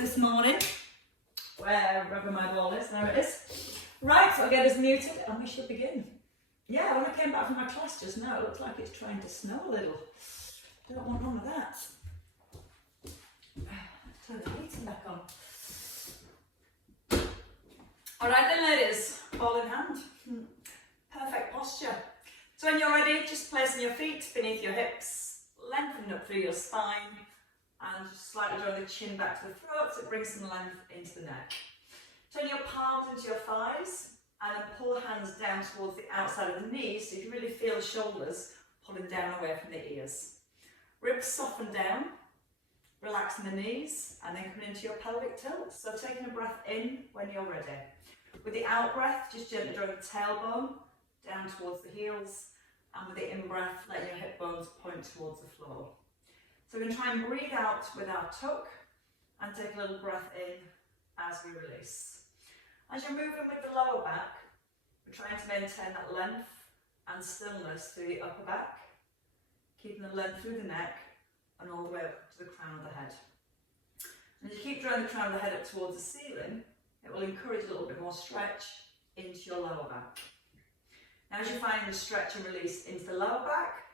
this morning. Wherever my ball is, there it is. Right, so I'll get us muted and we should begin. Yeah, when I came back from my class just now, it looks like it's trying to snow a little. Don't want none of that. Turn the heating back on. Alright then ladies, ball in hand. Perfect posture. So when you're ready, just placing your feet beneath your hips, lengthening up through your spine, and just slightly draw the chin back to the throat so it brings some length into the neck. Turn your palms into your thighs and then pull the hands down towards the outside of the knees so you can really feel the shoulders pulling down away from the ears. Ribs soften down, relaxing the knees and then coming into your pelvic tilt. So taking a breath in when you're ready. With the out breath, just gently drawing the tailbone down towards the heels, and with the in breath, letting your hip bones point towards the floor. So we're going to try and breathe out with our tuck and take a little breath in as we release. As you're moving with the lower back, we're trying to maintain that length and stillness through the upper back, keeping the length through the neck and all the way up to the crown of the head. And as you keep drawing the crown of the head up towards the ceiling, it will encourage a little bit more stretch into your lower back. Now as you're finding the stretch and release into the lower back,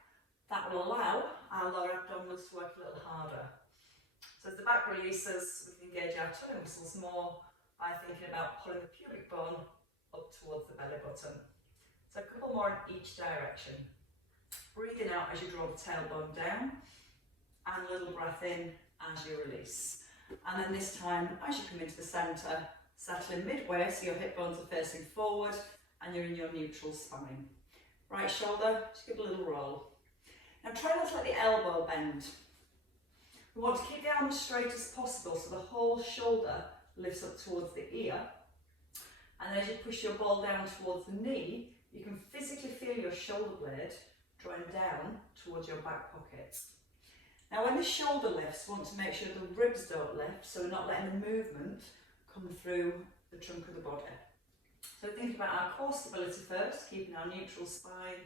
that will allow our lower abdominals to work a little harder. So as the back releases, we can engage our tummy muscles more by thinking about pulling the pubic bone up towards the belly button. So a couple more in each direction. Breathing out as you draw the tailbone down, and a little breath in as you release. And then this time, as you come into the centre, settling midway so your hip bones are facing forward and you're in your neutral spine. Right shoulder, just give a little roll. Now try not to let the elbow bend. We want to keep the arm as straight as possible so the whole shoulder lifts up towards the ear. And then as you push your ball down towards the knee, you can physically feel your shoulder blade drawing down towards your back pocket. Now when the shoulder lifts, we want to make sure the ribs don't lift, so we're not letting the movement come through the trunk of the body. So think about our core stability first, keeping our neutral spine,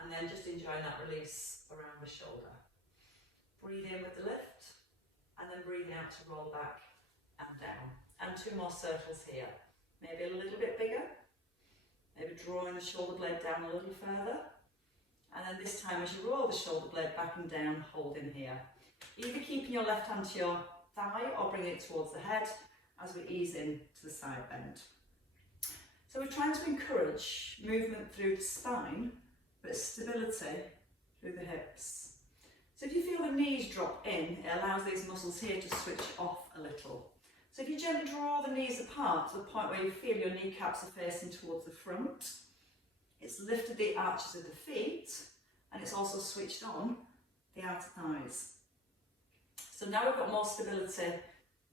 and then just enjoying that release around the shoulder. Breathe in with the lift, and then breathing out to roll back and down. And two more circles here. Maybe a little bit bigger. Maybe drawing the shoulder blade down a little further. And then this time as you roll the shoulder blade back and down, holding here. Either keeping your left hand to your thigh or bringing it towards the head as we ease in to the side bend. So we're trying to encourage movement through the spine, but stability through the hips. So if you feel the knees drop in, it allows these muscles here to switch off a little. So if you gently draw the knees apart to the point where you feel your kneecaps are facing towards the front, it's lifted the arches of the feet, and it's also switched on the outer thighs. So now we've got more stability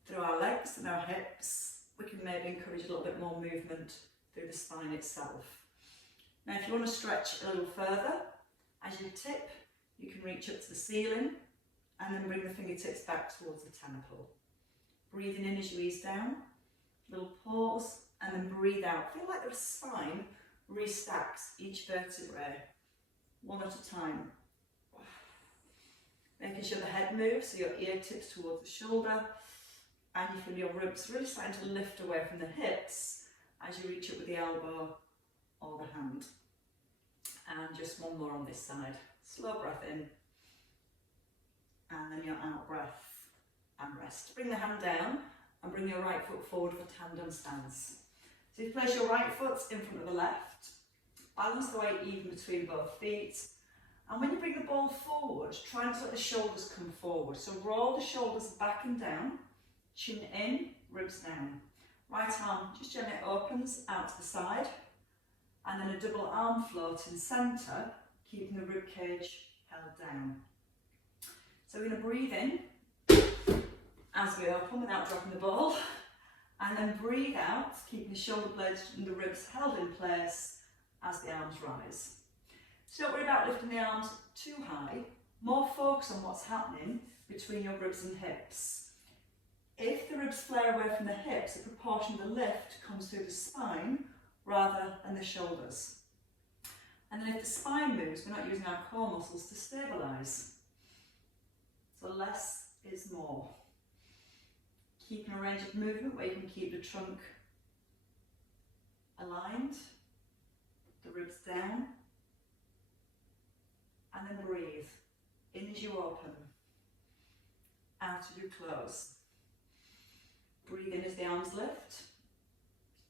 through our legs and our hips, we can maybe encourage a little bit more movement through the spine itself. Now if you want to stretch a little further, as you tip, you can reach up to the ceiling and then bring the fingertips back towards the temple. Breathing in as you ease down, little pause, and then breathe out. Feel like the spine restacks each vertebrae, one at a time. Making sure the head moves so your ear tips towards the shoulder, and you feel your ribs really starting to lift away from the hips as you reach up with the elbow or the hand. And just one more on this side. Slow breath in, and then your out breath and rest. Bring the hand down and bring your right foot forward for tandem stance. So you place your right foot in front of the left, balance the weight even between both feet, and when you bring the ball forward, try not to let the shoulders come forward. So roll the shoulders back and down, chin in, ribs down. Right arm just gently opens out to the side, and then a double arm float in centre, keeping the rib cage held down. So we're going to breathe in as we open without dropping the ball, and then breathe out, keeping the shoulder blades and the ribs held in place as the arms rise. So don't worry about lifting the arms too high, more focus on what's happening between your ribs and hips. If the ribs flare away from the hips, a proportion of the lift comes through the spine rather than the shoulders. And then if the spine moves, we're not using our core muscles to stabilise. So less is more. Keeping a range of movement where you can keep the trunk aligned, the ribs down, and then breathe. In as you open, out as you close. Breathe in as the arms lift,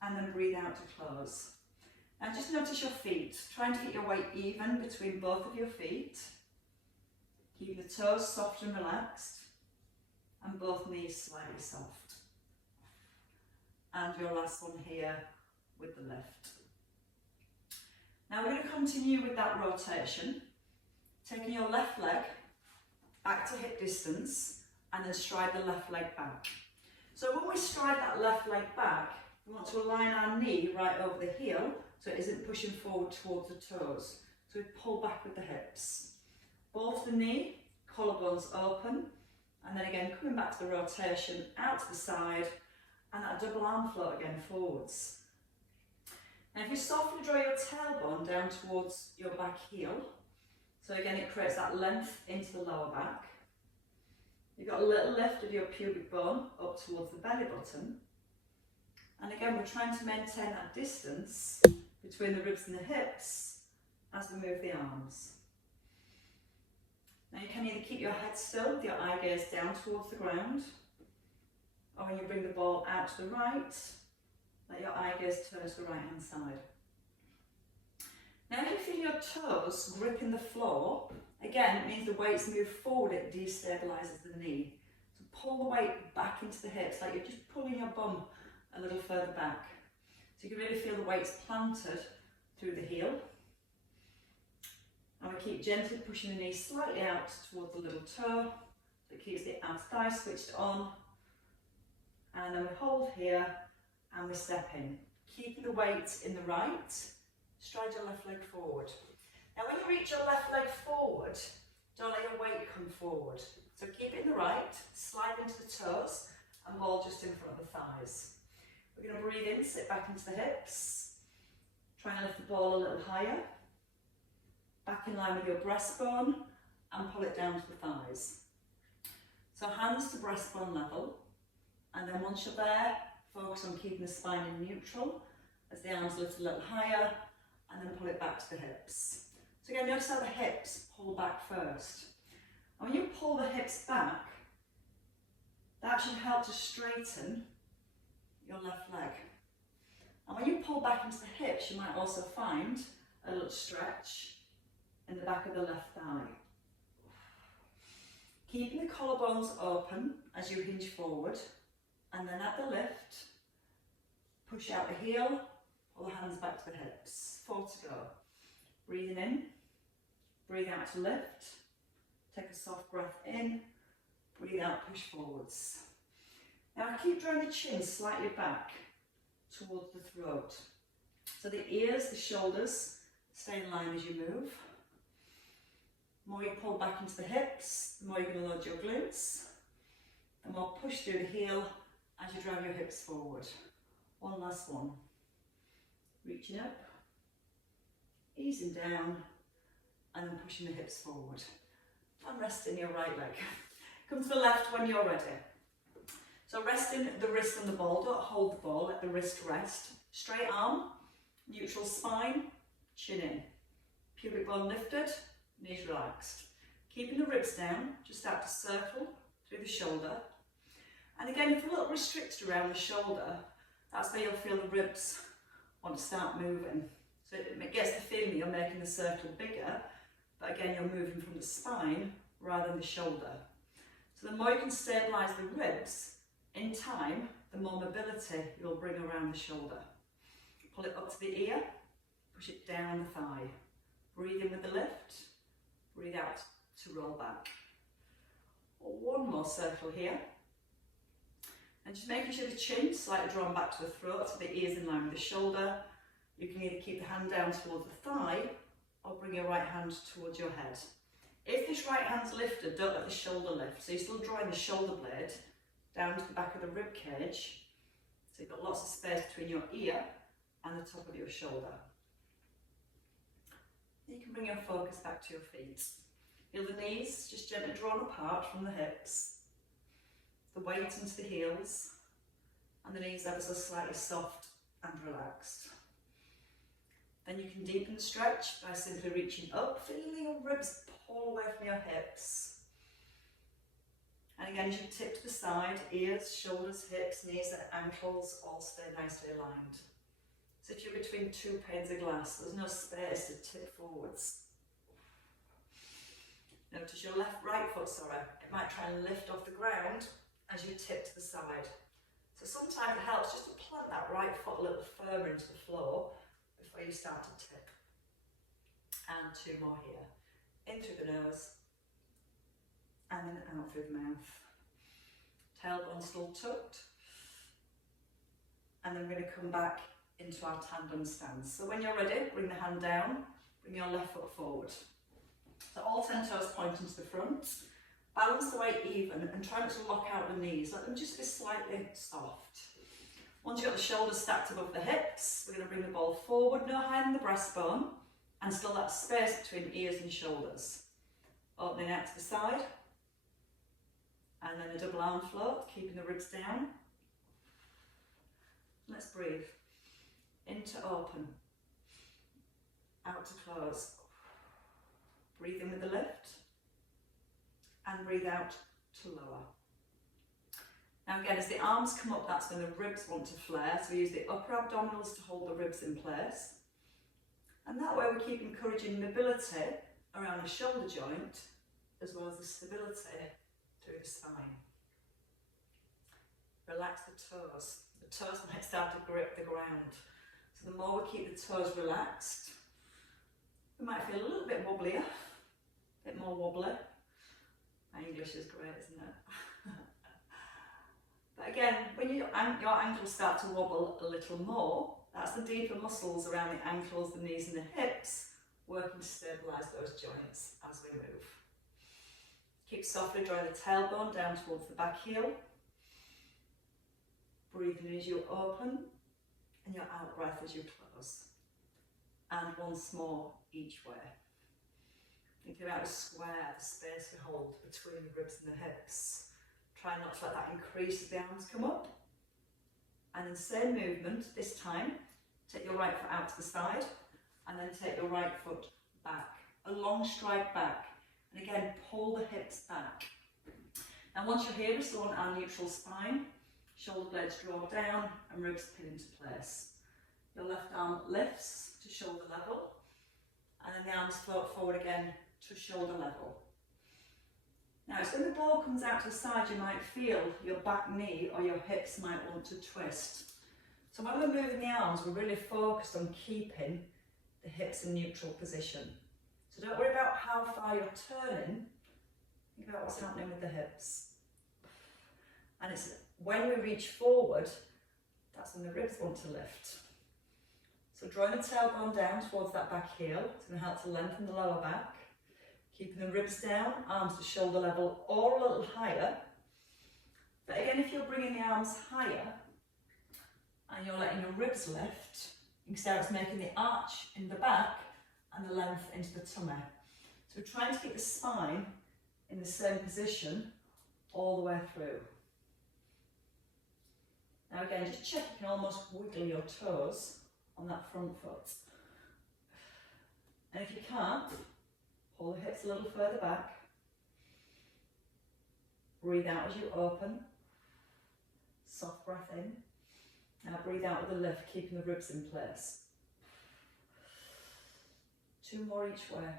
and then breathe out to close. Now just notice your feet. Try and keep your weight even between both of your feet. Keep the toes soft and relaxed, and both knees slightly soft. And your last one here with the lift. Now we're going to continue with that rotation, taking your left leg back to hip distance, and then stride the left leg back. So when we stride that left leg back, we want to align our knee right over the heel so it isn't pushing forward towards the toes. So we pull back with the hips. Ball to the knee, collarbones open, and then again coming back to the rotation, out to the side, and that double arm float again forwards. Now if you softly draw your tailbone down towards your back heel, so again it creates that length into the lower back. You've got a little lift of your pubic bone up towards the belly button. And again, we're trying to maintain that distance between the ribs and the hips as we move the arms. Now you can either keep your head still with your eye gaze down towards the ground, or when you bring the ball out to the right, let your eye gaze turn to the right hand side. Now if you feel your toes gripping the floor, again it means the weights move forward, it destabilises the knee. So pull the weight back into the hips, like you're just pulling your bum a little further back. So you can really feel the weights planted through the heel. And we keep gently pushing the knee slightly out towards the little toe. So it keeps the outer thigh switched on. And then we hold here and we step in. Keeping the weight in the right, stride your left leg forward. Now when you reach your left leg forward, don't let your weight come forward. So keep it in the right, slide into the toes, and ball just in front of the thighs. We're going to breathe in, sit back into the hips. Try and lift the ball a little higher. Back in line with your breastbone, and pull it down to the thighs. So hands to breastbone level. And then once you're there, focus on keeping the spine in neutral as the arms lift a little higher, and then pull it back to the hips. So again, notice how the hips pull back first. And when you pull the hips back, that should help to straighten your left leg. And when you pull back into the hips, you might also find a little stretch in the back of the left thigh. Keeping the collarbones open as you hinge forward, and then at the lift, push out the heel, pull the hands back to the hips. 4 to go. Breathing in, breathe out to lift, take a soft breath in, breathe out, push forwards. Now keep drawing the chin slightly back towards the throat. So the ears, the shoulders, stay in line as you move. The more you pull back into the hips, the more you're going to load your glutes. The more push through the heel as you drive your hips forward. One last one. Reaching up, easing down, and then pushing the hips forward. And resting your right leg. Come to the left when you're ready. So resting the wrist on the ball, don't hold the ball, let the wrist rest. Straight arm, neutral spine, chin in. Pubic bone lifted, knees relaxed. Keeping the ribs down, just start to circle through the shoulder. And again, if you're a little restricted around the shoulder, that's where you'll feel the ribs want to start moving. So it gets the feeling that you're making the circle bigger, but again, you're moving from the spine rather than the shoulder. So the more you can stabilise the ribs, in time, the more mobility you'll bring around the shoulder. Pull it up to the ear, push it down the thigh. Breathe in with the lift, breathe out to roll back. One more circle here. And just making sure the chin slightly drawn back to the throat, so the ear's in line with the shoulder. You can either keep the hand down towards the thigh, or bring your right hand towards your head. If this right hand's lifted, don't let the shoulder lift. So you're still drawing the shoulder blade down to the back of the rib cage. So you've got lots of space between your ear and the top of your shoulder. You can bring your focus back to your feet. Feel the knees just gently drawn apart from the hips. The weight into the heels and the knees ever so slightly soft and relaxed. Then you can deepen the stretch by simply reaching up, feeling your ribs pull away from your hips. And again, as you tip to the side, ears, shoulders, hips, knees and ankles all stay nicely aligned. So if you're between two panes of glass, there's no space to tip forwards. Notice your right foot, it might try and lift off the ground as you tip to the side. So sometimes it helps just to plant that right foot a little firmer into the floor before you start to tip. And two more here. In through the nose and then out through the mouth. Tailbone still tucked. And then we're going to come back into our tandem stance. So when you're ready, bring the hand down, bring your left foot forward. So all 10 toes pointing to the front. Balance the weight even and try not to lock out the knees. Let them just be slightly soft. Once you've got the shoulders stacked above the hips, we're going to bring the ball forward, no higher than the breastbone, and still that space between ears and shoulders. Opening out to the side, and then a double arm float, keeping the ribs down. Let's breathe. In to open, out to close. Breathe in with the lift, and breathe out to lower. Now again, as the arms come up, that's when the ribs want to flare, so we use the upper abdominals to hold the ribs in place. And that way we keep encouraging mobility around the shoulder joint, as well as the stability through the spine. Relax the toes. The toes might start to grip the ground. So the more we keep the toes relaxed, we might feel a little bit wobblier, a bit more wobbly. My English is great, isn't it? But again, when your ankles start to wobble a little more, that's the deeper muscles around the ankles, the knees and the hips working to stabilise those joints as we move. Keep softly drawing the tailbone down towards the back heel. Breathing in as you open and your out breath as you close. And once more each way. Thinking about a square, the space you hold between the ribs and the hips. Try not to let that increase as the arms come up. And then same movement, this time, take your right foot out to the side and then take your right foot back. A long stride back. And again, pull the hips back. Now once you're here, we still want our neutral spine. Shoulder blades draw down and ribs pin into place. Your left arm lifts to shoulder level. And then the arms float forward again to shoulder level. Now, as when the ball comes out to the side, you might feel your back knee or your hips might want to twist. So when we're moving the arms, we're really focused on keeping the hips in neutral position. So don't worry about how far you're turning, think about what's happening with the hips. And it's when we reach forward, that's when the ribs want to lift. So drawing the tailbone down towards that back heel, it's going to help to lengthen the lower back. Keeping the ribs down, arms to shoulder level or a little higher. But again, if you're bringing the arms higher and you're letting your ribs lift, you can see how it's making the arch in the back and the length into the tummy. So we're trying to keep the spine in the same position all the way through. Now again, just check you can almost wiggle your toes on that front foot. And if you can't, pull the hips a little further back. Breathe out as you open. Soft breath in. Now breathe out with a lift, keeping the ribs in place. 2 more each way.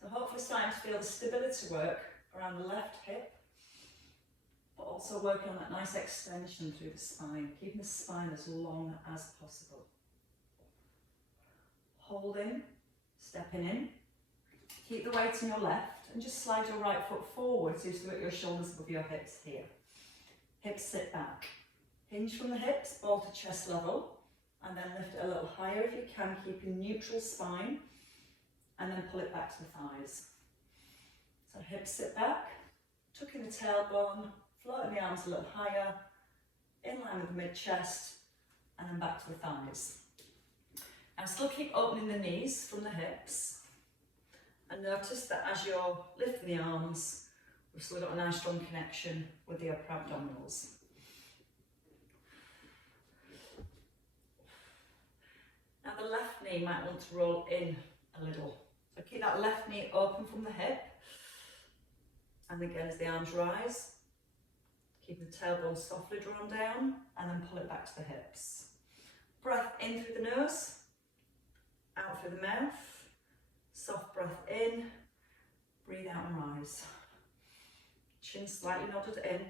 So hopefully starting to feel the stability work around the left hip, but also working on that nice extension through the spine, keeping the spine as long as possible. Holding. Stepping in, keep the weight on your left and just slide your right foot forward so you've got your shoulders above your hips here. Hips sit back. Hinge from the hips, ball to chest level, and then lift it a little higher if you can, keeping neutral spine, and then pull it back to the thighs. So hips sit back, tucking the tailbone, floating the arms a little higher, in line with the mid-chest, and then back to the thighs. And still keep opening the knees from the hips. And notice that as you're lifting the arms, we're We've still got a nice strong connection with the upper abdominals. Now the left knee might want to roll in a little. So keep that left knee open from the hip. And again, as the arms rise, keep the tailbone softly drawn down and then pull it back to the hips. Breath in through the nose, out through the mouth. Soft breath in, breathe out and rise. Chin slightly nodded in.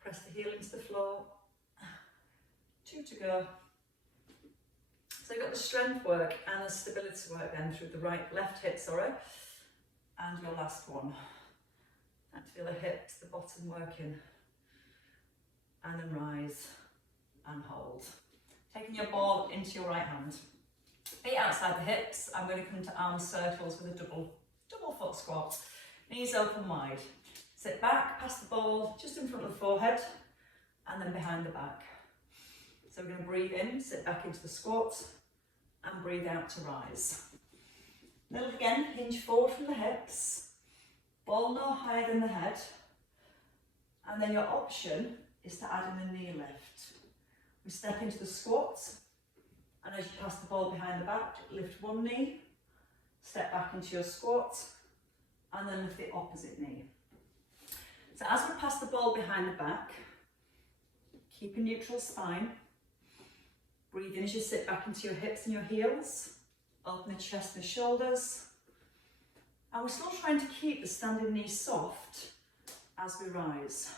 Press the heel into the floor. 2 to go. So you've got the strength work and the stability work then through the left hip, and your last one. And feel the hips, the bottom working. And then rise and hold. Taking your ball into your right hand. Feet outside the hips. I'm going to come to arm circles with a double foot squat. Knees open wide. Sit back, pass the ball just in front of the forehead and then behind the back. So we're going to breathe in, sit back into the squat and breathe out to rise. Little again, hinge forward from the hips, ball no higher than the head, and then your option is to add in a knee lift. We step into the squat, and as you pass the ball behind the back, lift one knee, step back into your squat, and then lift the opposite knee. So as we pass the ball behind the back, keep a neutral spine. Breathe in as you sit back into your hips and your heels. Open the chest and the shoulders. And we're still trying to keep the standing knee soft as we rise.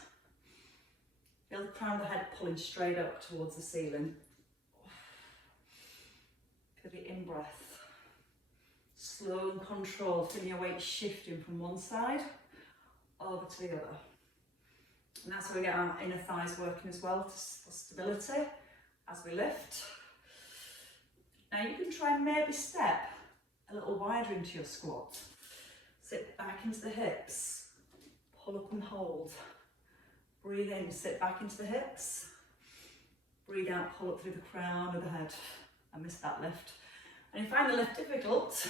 Feel the crown of the head pulling straight up towards the ceiling. Feel the in-breath. Slow and controlled, feeling your weight shifting from one side over to the other. And that's where we get our inner thighs working as well for stability as we lift. Now you can try and maybe step a little wider into your squat. Sit back into the hips, pull up and hold. Breathe in, sit back into the hips. Breathe out, pull up through the crown of the head. I missed that lift. And if you find the lift difficult,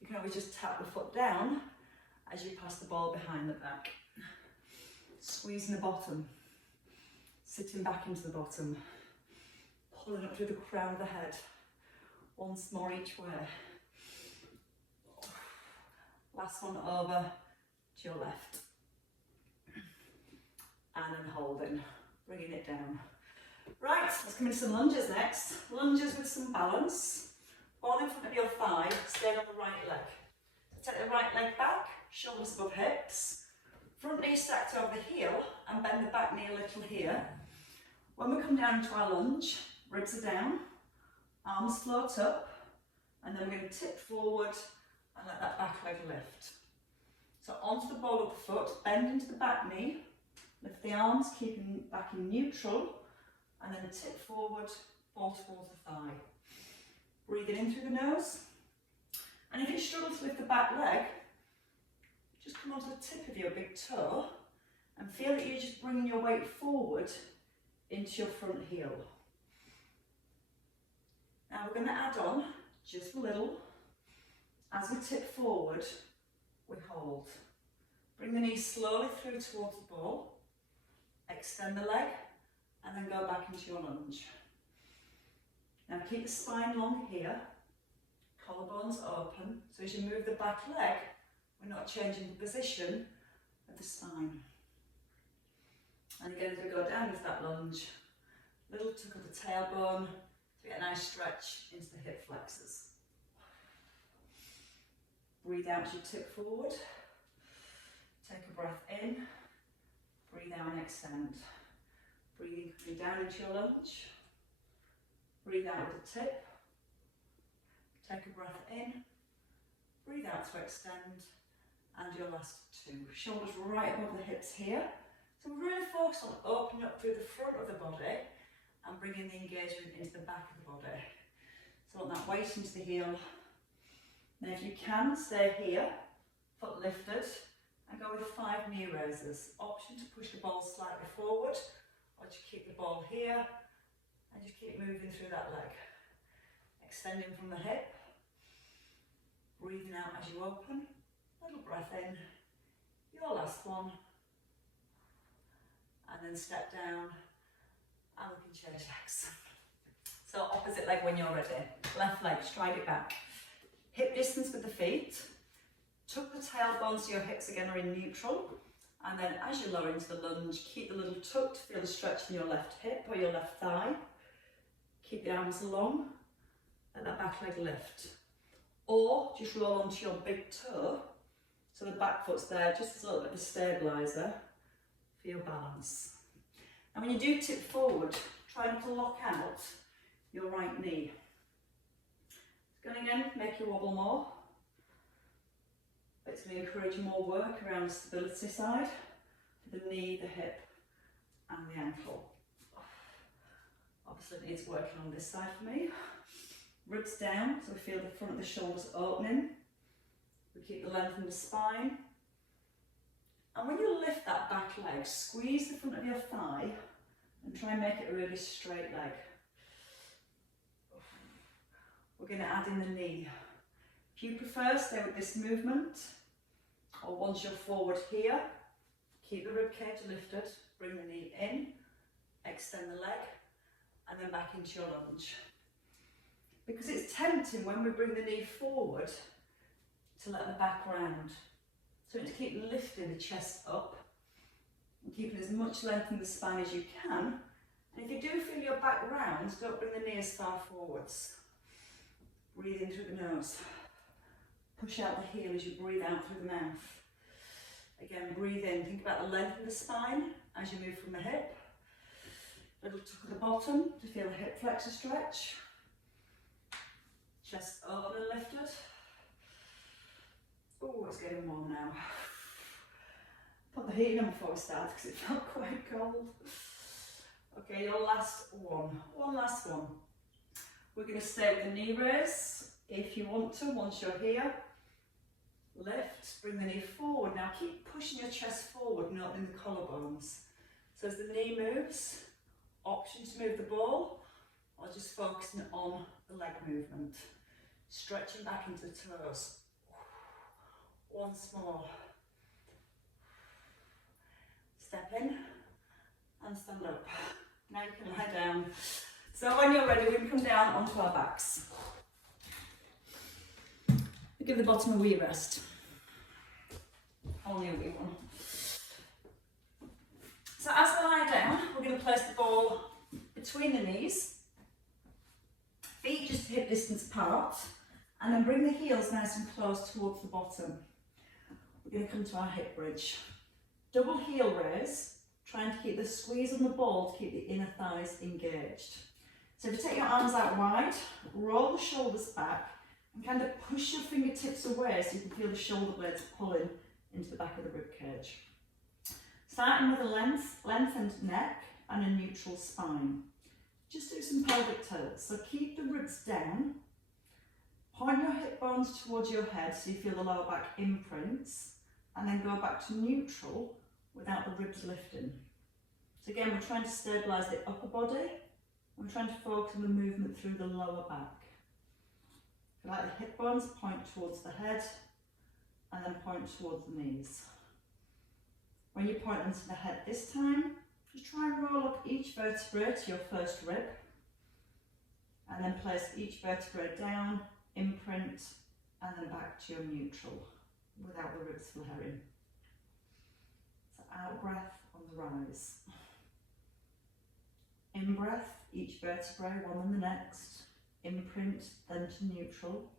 you can always just tap the foot down as you pass the ball behind the back. Squeezing the bottom, sitting back into the bottom, pulling up through the crown of the head. Once more each way. Last one over to your left. And then holding, bringing it down. Right, let's come into some lunges next. Lunges with some balance. Ball in front of your thigh, stay on the right leg. So take the right leg back, shoulders above hips. Front knee stacked over the heel and bend the back knee a little here. When we come down into our lunge, ribs are down, arms float up, and then we're going to tip forward and let that back leg lift. So onto the ball of the foot, bend into the back knee, lift the arms, keeping back in neutral, and then tip forward, ball towards the thigh. Breathing in through the nose. And if you struggle to lift the back leg, just come onto the tip of your big toe and feel that you're just bringing your weight forward into your front heel. Now we're going to add on just a little. As we tip forward, we hold. Bring the knee slowly through towards the ball. Extend the leg and then go back into your lunge. Now keep the spine long here. Collarbones open. So as you move the back leg, we're not changing the position of the spine. And again, as we go down into that lunge, little tuck of the tailbone to get a nice stretch into the hip flexors. Breathe out as you tip forward. Take a breath in. Breathe out and extend. Breathing coming down into your lunge. Breathe out with a tip. Take a breath in. Breathe out to extend. And your last two. Shoulders right above the hips here. So we're really focused on opening up through the front of the body and bringing the engagement into the back of the body. So want that weight into the heel. Now if you can, stay here, foot lifted, and go with 5 knee raises. Option to push the ball slightly forward, or to keep the ball here, and just keep moving through that leg. Extending from the hip, breathing out as you open, Little breath in. Your last one. And then step down and we can change legs. So opposite leg when you're ready. Left leg, stride it back. Hip distance with the feet. Tuck the tailbone so your hips again are in neutral. And then as you lower into the lunge, keep the little tuck to feel the stretch in your left hip or your left thigh. Keep the arms long. Let that back leg lift. Or just roll onto your big toe. So the back foot's there just as a little bit of a stabiliser for your balance. And when you do tip forward, try not to lock out your right knee. It's going to again make you wobble more. But it's going to encourage more work around the stability side, for the knee, the hip and the ankle. Obviously it needs working on this side for me. Ribs down, so we feel the front of the shoulders opening. We keep the length in the spine. And when you lift that back leg, squeeze the front of your thigh and try and make it a really straight leg. We're going to add in the knee. If you prefer, stay with this movement. Or once you're forward here, keep the rib cage lifted, bring the knee in, extend the leg, and then back into your lunge. Because it's tempting when we bring the knee forward to let the back round. So to keep lifting the chest up and keeping as much length in the spine as you can. And if you do feel your back round, don't bring the knee as far forwards. Breathe in through the nose. Push out the heel as you breathe out through the mouth. Again, breathe in. Think about the length of the spine as you move from the hip. Little tuck at the bottom to feel the hip flexor stretch. Chest open and lifted. Oh, it's getting warm now. Put the heating on before we start because it felt quite cold. Okay, your last one. One last one. We're going to stay with the knee raise. If you want to, once you're here, lift, bring the knee forward. Now keep pushing your chest forward, not in the collarbones. So as the knee moves, option to move the ball or just focusing on the leg movement. Stretching back into the toes. Once more. Step in and stand up. Now you can lie down. So when you're ready, we can come down onto our backs. We give the bottom a wee rest. Only a wee one. So as we lie down, we're going to place the ball between the knees. Feet just hip distance apart. And then bring the heels nice and close towards the bottom. We're going to come to our hip bridge. Double heel raise, trying to keep the squeeze on the ball to keep the inner thighs engaged. So if you take your arms out wide, roll the shoulders back and kind of push your fingertips away so you can feel the shoulder blades pulling into the back of the rib cage. Starting with a lengthened neck and a neutral spine. Just do some pelvic tilts. So keep the ribs down. Point your hip bones towards your head so you feel the lower back imprints, and then go back to neutral without the ribs lifting. So again, we're trying to stabilise the upper body. We're trying to focus on the movement through the lower back. If you like the hip bones, point towards the head and then point towards the knees. When you point them to the head this time, just try and roll up each vertebrae to your first rib and then place each vertebrae down, imprint, and then back to your neutral without the ribs flaring. So out breath on the rise. In breath, each vertebrae, one and the next, imprint, then to neutral.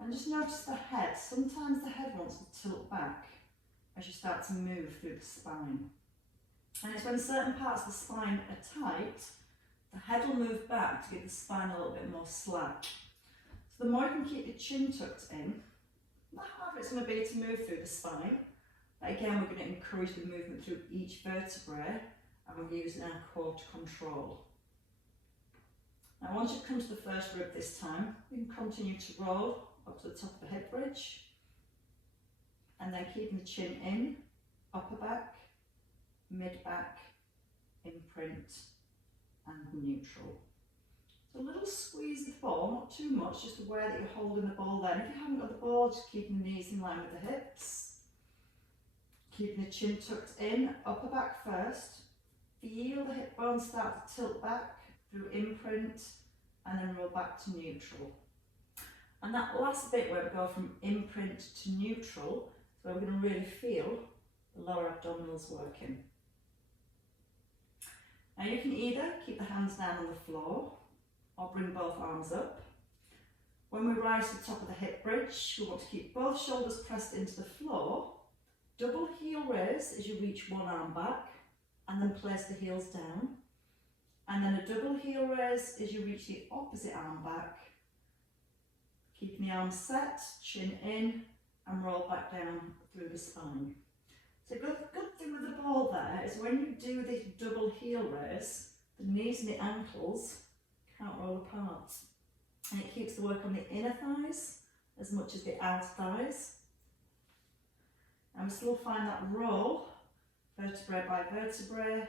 And just notice the head. Sometimes the head wants to tilt back as you start to move through the spine. And it's when certain parts of the spine are tight, the head will move back to give the spine a little bit more slack. So the more you can keep the chin tucked in, the harder it's going to be to move through the spine. But again, we're going to encourage the movement through each vertebrae, and we're using our core to control. Now once you've come to the first rib this time, you can continue to roll up to the top of the hip bridge, and then keeping the chin in, upper back, mid back, imprint, and neutral. So a little squeeze of the ball, not too much, just aware that you're holding the ball there. And if you haven't got the ball, just keeping the knees in line with the hips. Keeping the chin tucked in, upper back first. Feel the hip bones start to tilt back through imprint and then roll back to neutral. And that last bit where we go from imprint to neutral is where we're going to really feel the lower abdominals working. Now you can either keep the hands down on the floor or bring both arms up. When we rise to the top of the hip bridge, we want to keep both shoulders pressed into the floor. Double heel raise as you reach one arm back and then place the heels down. And then a double heel raise as you reach the opposite arm back. Keeping the arms set, chin in and roll back down through the spine. So good thing with the ball there is when you do this double heel raise, the knees and the ankles can't roll apart. And it keeps the work on the inner thighs as much as the outer thighs. And we still find that roll, vertebrae by vertebrae,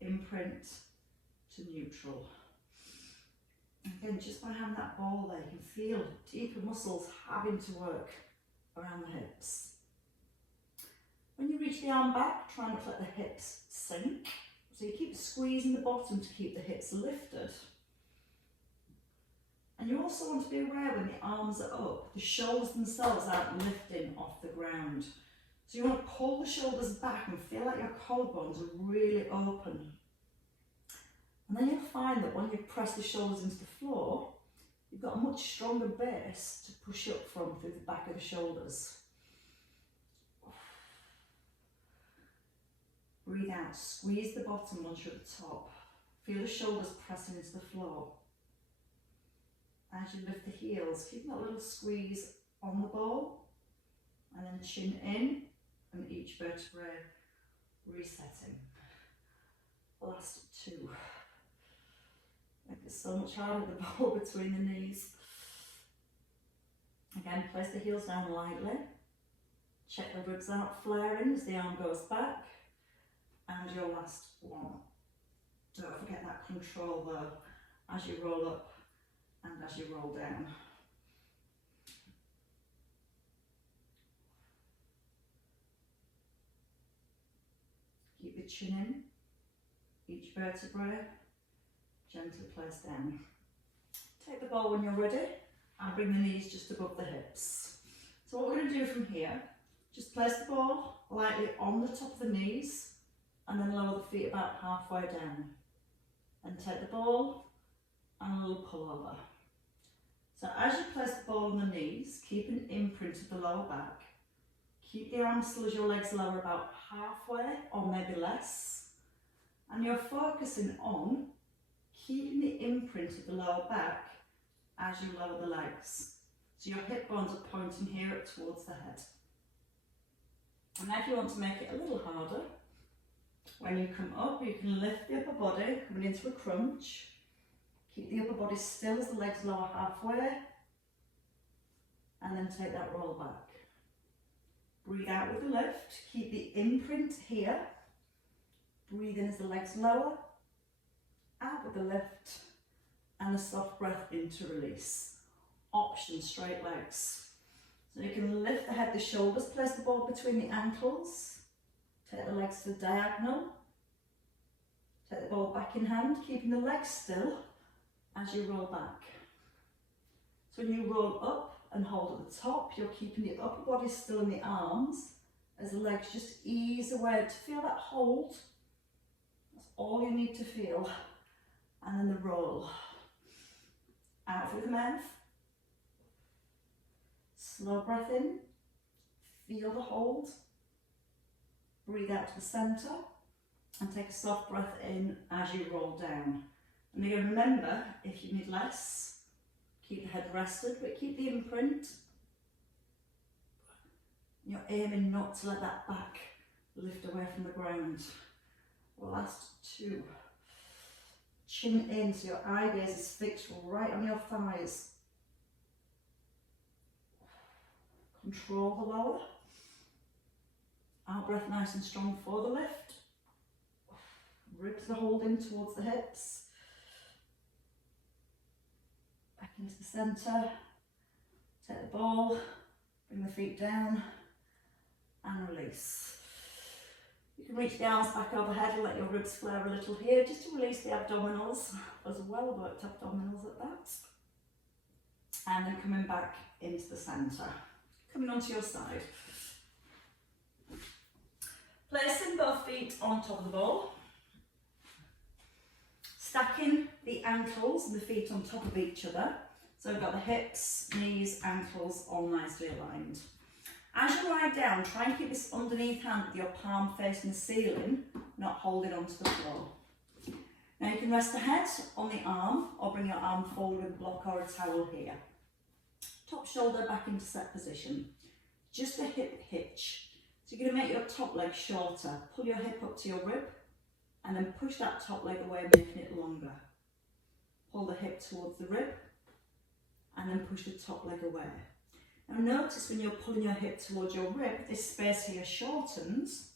imprint to neutral. Again, just by having that ball there, you can feel deeper muscles having to work around the hips. When you reach the arm back, try not to let the hips sink. So you keep squeezing the bottom to keep the hips lifted. And you also want to be aware when the arms are up, the shoulders themselves aren't lifting off the ground. So you want to pull the shoulders back and feel like your collarbones are really open. And then you'll find that when you press the shoulders into the floor, you've got a much stronger base to push up from through the back of the shoulders. Breathe out, squeeze the bottom once you're at the top. Feel the shoulders pressing into the floor. As you lift the heels, keep that little squeeze on the ball, and then chin in, and each vertebrae resetting. Last two. Make it so much harder, the ball between the knees. Again, place the heels down lightly. Check the ribs out flaring as the arm goes back. And your last one. Don't forget that control though, as you roll up and as you roll down. Keep the chin in, each vertebrae gently placed down. Take the ball when you're ready and bring the knees just above the hips. So what we're going to do from here, just place the ball lightly on the top of the knees and then lower the feet about halfway down. And take the ball and a little pull over. So as you place the ball on the knees, keep an imprint of the lower back. Keep the arms still as your legs lower about halfway or maybe less. And you're focusing on keeping the imprint of the lower back as you lower the legs. So your hip bones are pointing here up towards the head. And now if you want to make it a little harder, when you come up, you can lift the upper body, coming into a crunch. Keep the upper body still as the legs lower halfway. And then take that roll back. Breathe out with the lift. Keep the imprint here. Breathe in as the legs lower. Out with the lift. And a soft breath in to release. Option, straight legs. So you can lift the head, the shoulders, place the ball between the ankles. Take the legs to the diagonal. Take the ball back in hand, keeping the legs still as you roll back. So when you roll up and hold at the top, you're keeping the upper body still in the arms as the legs just ease away to feel that hold. That's all you need to feel. And then the roll. Out through the mouth. Slow breath in. Feel the hold. Breathe out to the centre and take a soft breath in as you roll down. And again, remember, if you need less, keep the head rested, but keep the imprint. You're aiming not to let that back lift away from the ground. Last two. Chin in so your eye gaze is fixed right on your thighs. Control the lower. Out breath nice and strong for the lift. Ribs are holding towards the hips. into the centre, take the ball, bring the feet down and release. You can reach the arms back overhead and let your ribs flare a little here, just to release the abdominals, as well worked abdominals at that. And then coming back into the centre, coming onto your side. Placing both feet on top of the ball. Stacking the ankles and the feet on top of each other. So we've got the hips, knees, ankles all nicely aligned. As you lie down, try and keep this underneath hand with your palm facing the ceiling, not holding onto the floor. Now you can rest the head on the arm or bring your arm forward with a block or a towel here. Top shoulder back into set position. Just a hip hitch. So you're going to make your top leg shorter. Pull your hip up to your rib and then push that top leg away, making it longer. Pull the hip towards the rib and then push the top leg away. Now notice when you're pulling your hip towards your rib, this space here shortens,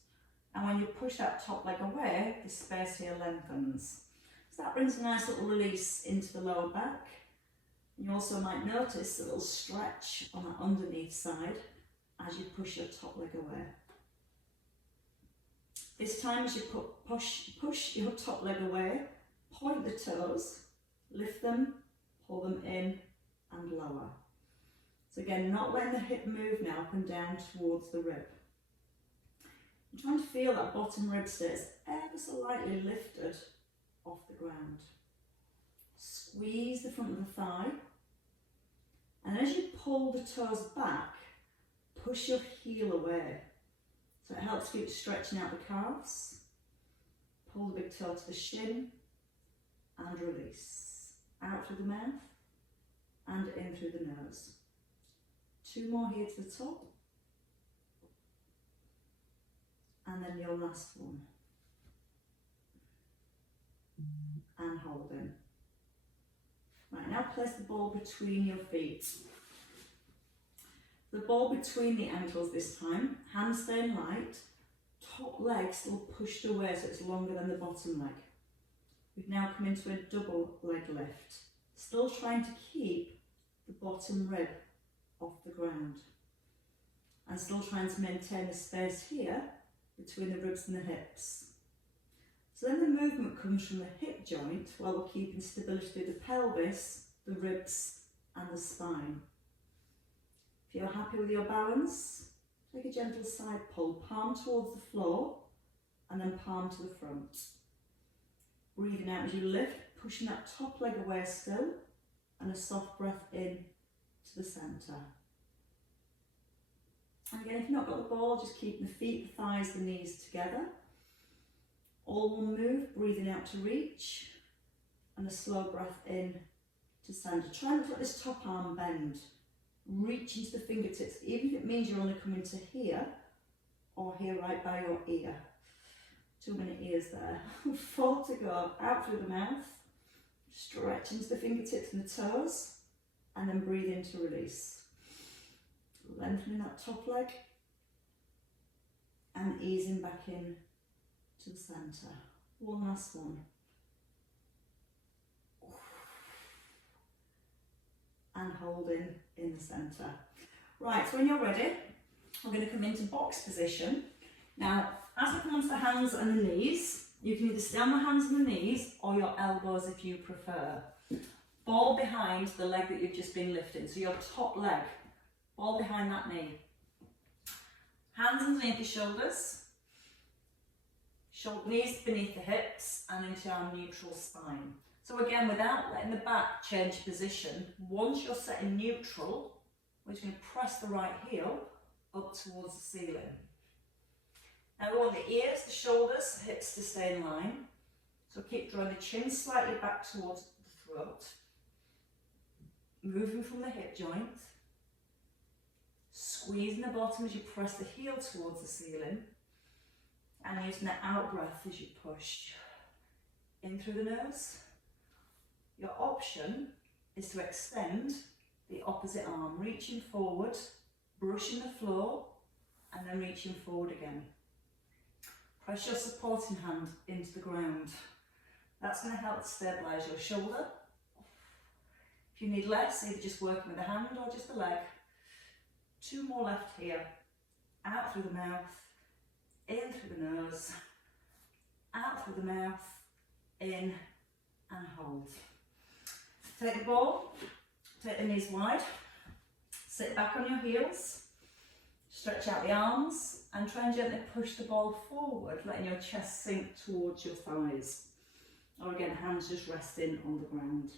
and when you push that top leg away, this space here lengthens. So that brings a nice little release into the lower back. You also might notice a little stretch on that underneath side as you push your top leg away. This time as you push your top leg away, point the toes, lift them, pull them in and lower. So again, not letting the hip move now up and down towards the rib. I'm trying to feel that bottom rib stays ever so lightly lifted off the ground. Squeeze the front of the thigh. And as you pull the toes back, push your heel away. So it helps keep stretching out the calves. Pull the big toe to the shin and release. Out through the mouth and in through the nose. 2 more here to the top. And then your last one. And hold in. Right, now place the ball between your feet. The ball between the ankles this time, hands staying light, top leg still pushed away so it's longer than the bottom leg. We've now come into a double leg lift, still trying to keep the bottom rib off the ground and still trying to maintain the space here between the ribs and the hips. So then the movement comes from the hip joint while we're keeping stability through the pelvis, the ribs and the spine. If you're happy with your balance, take a gentle side pull, palm towards the floor and then palm to the front. Breathing out as you lift, pushing that top leg away still and a soft breath in to the centre. And again, if you've not got the ball, just keeping the feet, the thighs, the knees together. All will move, breathing out to reach and a slow breath in to centre. Try and let this top arm bend. Reach into the fingertips, even if it means you're only coming to here or here right by your ear. 2 minute ears there. 4 to go. Out through the mouth. Stretch into the fingertips and the toes and then breathe in to release. Lengthening that top leg and easing back in to the centre. One last one. And holding in the centre. Right, so when you're ready, we're going to come into box position. Now, as we come onto the hands and the knees, you can either stay on the hands and the knees or your elbows if you prefer. Ball behind the leg that you've just been lifting, so your top leg, ball behind that knee. Hands underneath the shoulders, knees beneath the hips and into our neutral spine. So again, without letting the back change position, once you're set in neutral, we're just going to press the right heel up towards the ceiling. Now we want the ears, the shoulders, the hips to stay in line. So keep drawing the chin slightly back towards the throat. Moving from the hip joint. Squeezing the bottom as you press the heel towards the ceiling. And using the out breath as you push. In through the nose. Your option is to extend the opposite arm, reaching forward, brushing the floor, and then reaching forward again. Press your supporting hand into the ground. That's going to help stabilise your shoulder. If you need less, either just working with the hand or just the leg. 2 more left here. Out through the mouth, in through the nose, out through the mouth, in and hold. Take the ball, take the knees wide, sit back on your heels, stretch out the arms and try and gently push the ball forward, letting your chest sink towards your thighs. Or again, hands just resting on the ground.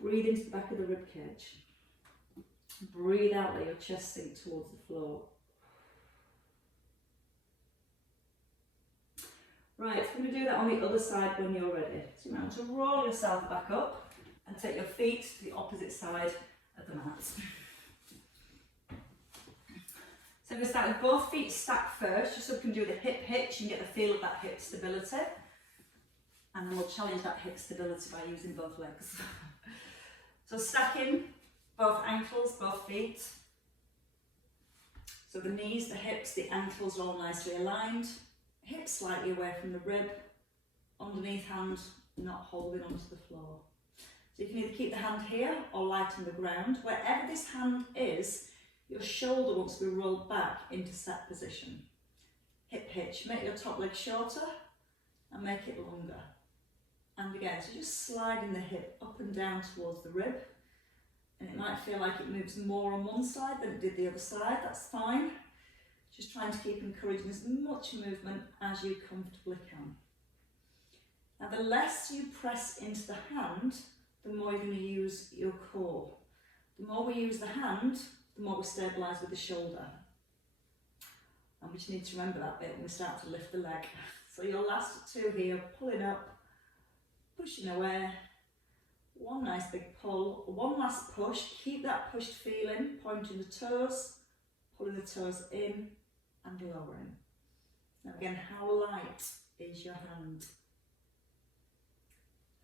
Breathe into the back of the rib cage. Breathe out, let your chest sink towards the floor. Right, we're going to do that on the other side when you're ready. So you might want to roll yourself back up and take your feet to the opposite side of the mat. So we're going to start with both feet stacked first, just so we can do the hip hitch and get the feel of that hip stability. And then we'll challenge that hip stability by using both legs. So stacking both ankles, both feet. So the knees, the hips, the ankles are all nicely aligned. Hips slightly away from the rib, underneath hand, not holding onto the floor. So you can either keep the hand here or light on the ground. Wherever this hand is, your shoulder wants to be rolled back into set position. Hip hitch, make your top leg shorter and make it longer. And again, so just sliding the hip up and down towards the rib. And it might feel like it moves more on one side than it did the other side, that's fine. Just trying to keep encouraging as much movement as you comfortably can. Now the less you press into the hand, the more you're going to use your core. The more we use the hand, the more we stabilise with the shoulder. And we just need to remember that bit when we start to lift the leg. So your last 2 here, pulling up, pushing away, one nice big pull, one last push, keep that pushed feeling, pointing the toes, pulling the toes in and lowering. Now again, how light is your hand?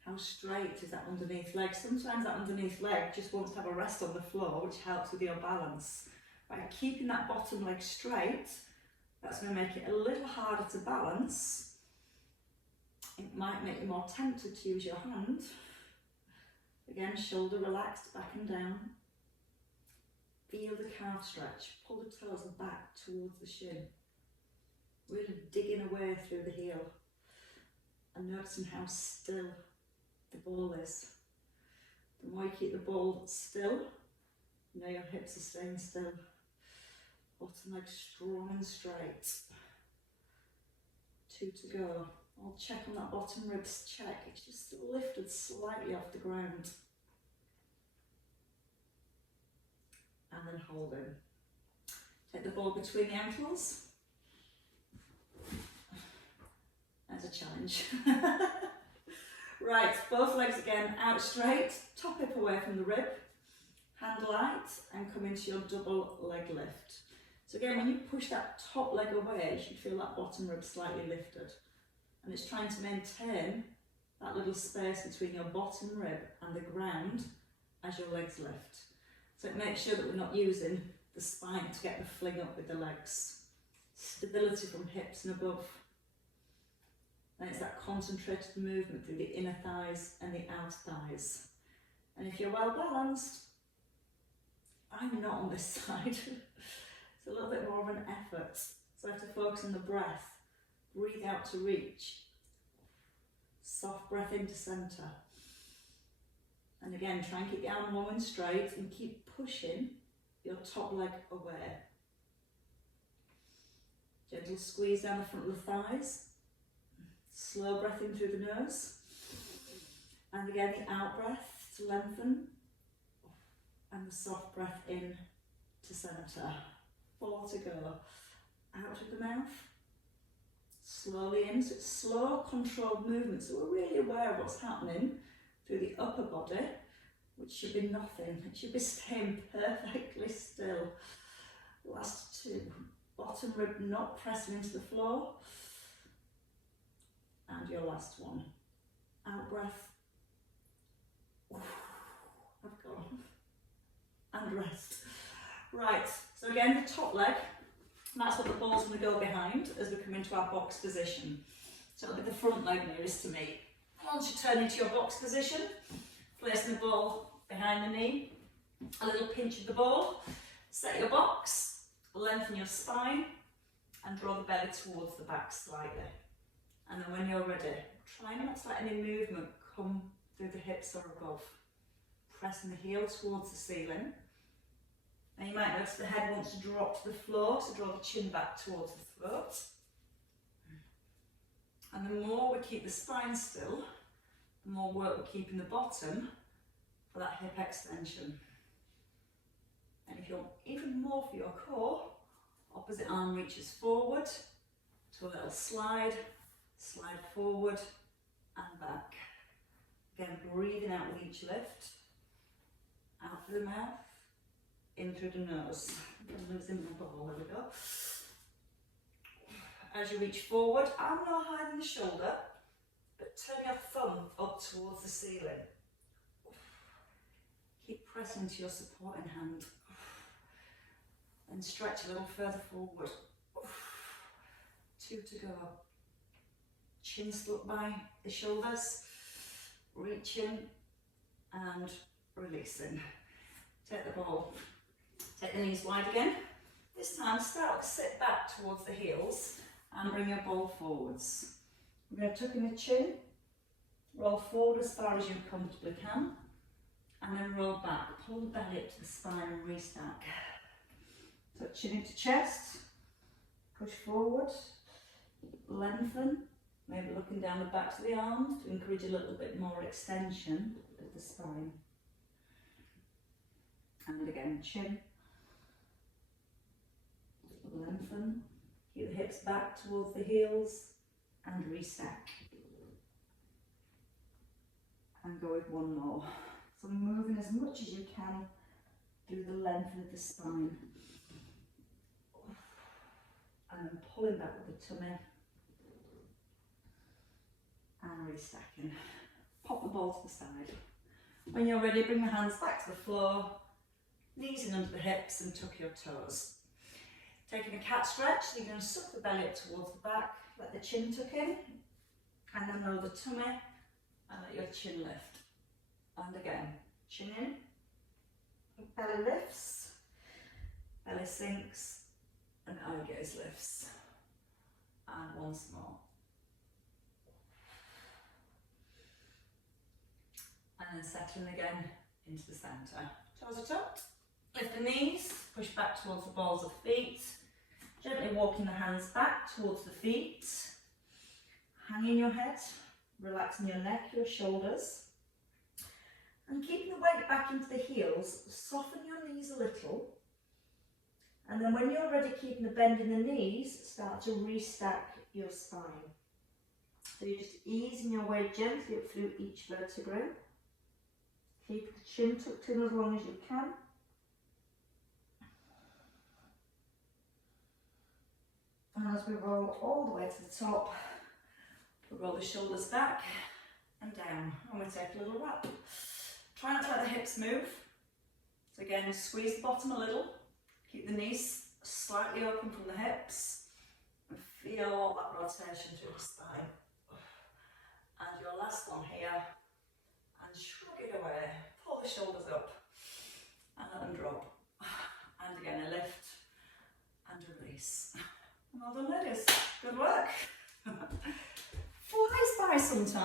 How straight is that underneath leg? Sometimes that underneath leg just wants to have a rest on the floor, which helps with your balance. By keeping that bottom leg straight, that's going to make it a little harder to balance. It might make you more tempted to use your hand. Again, shoulder relaxed, back and down. Feel the calf stretch, pull the toes back towards the shin. Really digging away through the heel and noticing how still the ball is. The more you keep the ball still, you know your hips are staying still. Bottom leg strong and straight. 2 to go. I'll check on that bottom ribs, check. It's just lifted slightly off the ground. And then holding. Take the ball between the ankles. There's a challenge. Right, both legs again out straight, top hip away from the rib, hand light and come into your double leg lift. So again, when you push that top leg away, you should feel that bottom rib slightly lifted. And it's trying to maintain that little space between your bottom rib and the ground as your legs lift. So it makes sure that we're not using the spine to get the fling up with the legs. Stability from hips and above. And it's that concentrated movement through the inner thighs and the outer thighs. And if you're well balanced, I'm not on this side. It's a little bit more of an effort. So I have to focus on the breath. Breathe out to reach. Soft breath into centre. And again, try and keep the arm long and straight and keep pushing your top leg away. Gentle squeeze down the front of the thighs. Slow breath in through the nose. And again, the out breath to lengthen. And the soft breath in to centre. 4 to go. Out of the mouth. Slowly in. So it's slow, controlled movement. So we're really aware of what's happening through the upper body, which should be nothing. It should be staying perfectly still. Last 2. Bottom rib not pressing into the floor. And your last one. Out breath. I've gone. And rest. Right, so again, the top leg. That's what the ball's going to go behind as we come into our box position. So it'll be the front leg nearest to me. Once you turn into your box position, Placing the ball behind the knee, a little pinch of the ball, set your box, lengthen your spine and draw the belly towards the back slightly. And then when you're ready, try not to let any movement come through the hips or above. Pressing the heel towards the ceiling. And you might notice the head wants to drop to the floor, so draw the chin back towards the throat. And the more we keep the spine still, the more work we keep in the bottom for that hip extension. And if you want even more for your core, opposite arm reaches forward to a little slide, slide forward and back. Again, breathing out with each lift. Out through the mouth, in through the nose. I'm losing my ball, there we go. As you reach forward, arm no higher than the shoulder, but turn your thumb up towards the ceiling. Keep pressing into your supporting hand. And stretch a little further forward. 2 to go. Chin stuck by the shoulders. Reaching and releasing. Take the ball. Take the knees wide again. This time start to sit back towards the heels and bring your ball forwards. We're going to tuck in the chin, roll forward as far as you comfortably can, and then roll back. Pull the belly up to the spine and restack. Tuck chin into chest, push forward, lengthen, maybe looking down the backs of the arms to encourage a little bit more extension of the spine. And again, chin, lengthen, keep the hips back towards the heels and restack. And go with one more. So moving as much as you can through the length of the spine. And then pulling back with the tummy and restacking. Pop the ball to the side. When you're ready, bring the hands back to the floor, knees in under the hips and tuck your toes. Taking a cat stretch, you're going to suck the belly up towards the back, let the chin tuck in, and then roll the tummy and let your chin lift. And again, chin in, belly lifts, belly sinks, and eye gaze lifts. And once more. And then settling again into the centre. Toes are tucked. Lift the knees, push back towards the balls of feet. Gently walking the hands back towards the feet. Hanging your head, relaxing your neck, your shoulders. And keeping the weight back into the heels, soften your knees a little. And then when you're ready, keeping the bend in the knees, start to restack your spine. So you're just easing your way gently up through each vertebrae. Keep the chin tucked in as long as you can. And as we roll all the way to the top, we'll roll the shoulders back and down. And we take a little wrap. Try not to let the hips move. So again, squeeze the bottom a little. Keep the knees slightly open from the hips and feel all that rotation through the spine. And your last one here, and shrug it away. Pull the shoulders up and let them drop. And again, a lift and a release. Well done, ladies. Good work. Flies by sometimes.